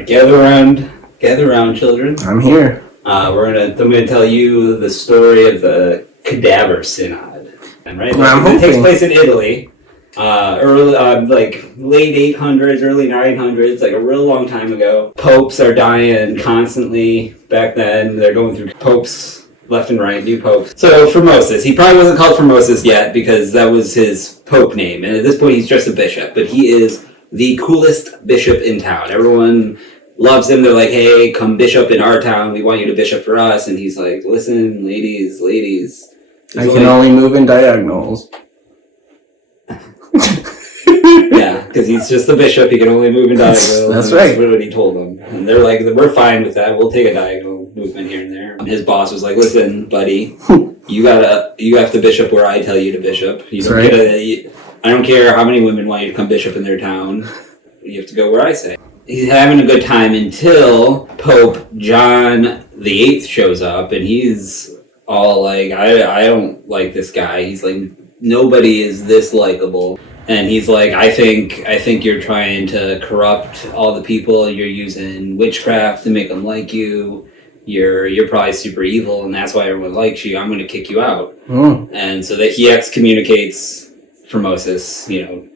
right, gather around, children. I'm here. I'm gonna tell you the story of the Cadaver Synod. And right, it takes place in Italy, early, like late 800s, early 900s, like a real long time ago. Popes are dying constantly back then. They're going through popes left and right, new popes. So Formosus, he probably wasn't called Formosus yet because that was his pope name, and at this point he's just a bishop. But he is the coolest bishop in town. Everyone loves him. They're like, hey, come bishop in our town. We want you to bishop for us. And he's like, listen, ladies. I can only move in diagonals. Yeah, because he's just the bishop. He can only move in diagonals. That's right. That's what he told them. And they're like, we're fine with that. We'll take a diagonal movement here and there. And his boss was like, listen, buddy, you have to bishop where I tell you to bishop. You don't I don't care how many women want you to come bishop in their town. You have to go where I say. He's having a good time until Pope John VIII shows up, and he's all like, I don't like this guy. He's like, nobody is this likable. And he's like, I think you're trying to corrupt all the people. You're using witchcraft to make them like you. You're probably super evil, and that's why everyone likes you. I'm going to kick you out. And so that he excommunicates Formosus,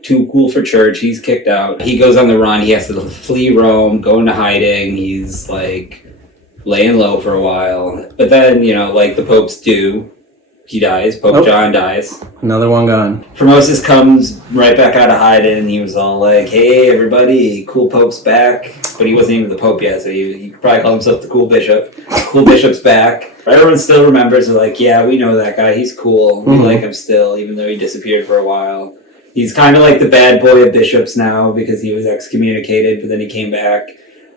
too cool for church. He's kicked out. He goes on the run. He has to flee Rome, go into hiding. He's like laying low for a while. But then, like the popes do, he dies. Pope John dies. Another one gone. Formosus comes right back out of hiding, and he was all like, hey, everybody, cool pope's back. But he wasn't even the pope yet, so he probably called himself the cool bishop. Cool bishop's back. Everyone still remembers. They're like, yeah, we know that guy. He's cool. We like him still, even though he disappeared for a while. He's kind of like the bad boy of bishops now because he was excommunicated, but then he came back.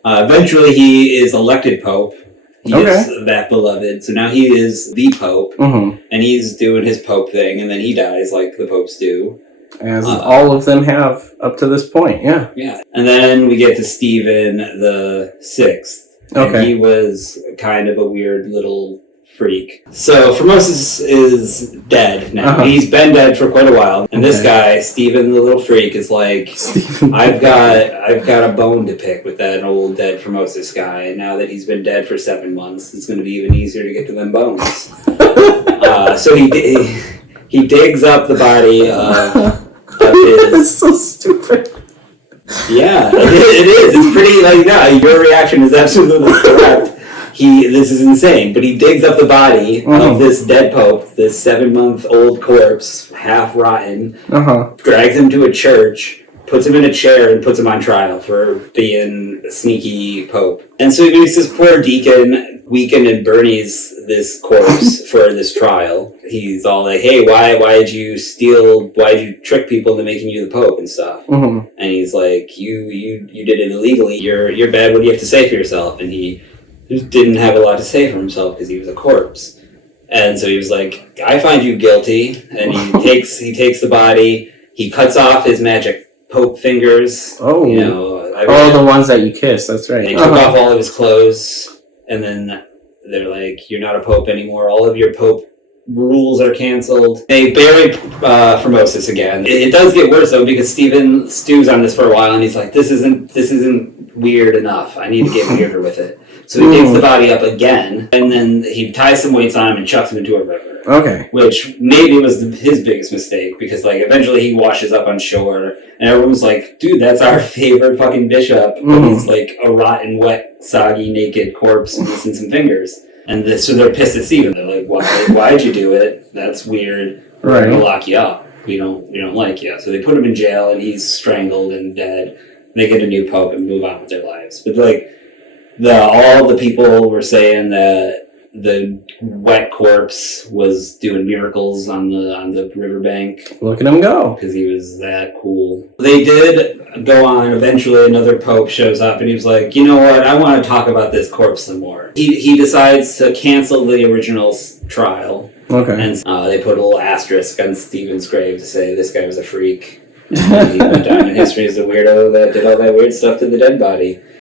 Eventually, he is elected pope. He is that beloved. So now he is the pope, and he's doing his pope thing, and then he dies like the popes do. As all of them have up to this point, yeah. Yeah. And then we get to Stephen the Sixth. And he was kind of a weird little freak. So Formosus is dead now. He's been dead for quite a while. And this guy, Stephen the little freak, is like, I've got a bone to pick with that old dead Formosus guy. And now that he's been dead for 7 months, it's going to be even easier to get to them bones. So he digs up the body of his... That's so stupid. Yeah, it is. It's pretty, your reaction is absolutely correct. This is insane, but he digs up the body of this dead pope, this 7-month-old corpse, half rotten, drags him to a church, puts him in a chair, and puts him on trial for being a sneaky pope. And so he makes this poor deacon weaken and burnies this corpse for this trial. He's all like, hey, why did you trick people into making you the pope and stuff? And he's like, you did it illegally. You're bad. What do you have to say for yourself? And he just didn't have a lot to say for himself because he was a corpse. And so he was like, I find you guilty. And he takes the body, he cuts off his magic pope fingers. The ones that you kiss, that's right. And he took off all of his clothes. And then they're like, you're not a pope anymore. All of your pope rules are canceled. They buried Formosus again. It does get worse, though, because Stephen stews on this for a while, and he's like, this isn't weird enough. I need to get weirder with it. So he digs the body up again, and then he ties some weights on him and chucks him into a river. Which maybe was his biggest mistake, because eventually he washes up on shore, and everyone's like, dude, that's our favorite fucking bishop. He's like a rotten, wet, soggy, naked corpse missing some fingers. And so they're pissed at Stephen. They're like, why'd you do it? That's weird. We're going to lock you up. We don't like you. So they put him in jail, and he's strangled and dead. They get a new pope and move on with their lives. But all the people were saying that the wet corpse was doing miracles on the riverbank. Look at him go. Because he was that cool. They did go on. Eventually another pope shows up, and he was like, you know what? I want to talk about this corpse some more. He decides to cancel the original trial. And they put a little asterisk on Stephen's grave to say this guy was a freak. He went down in history as a weirdo that did all that weird stuff to the dead body.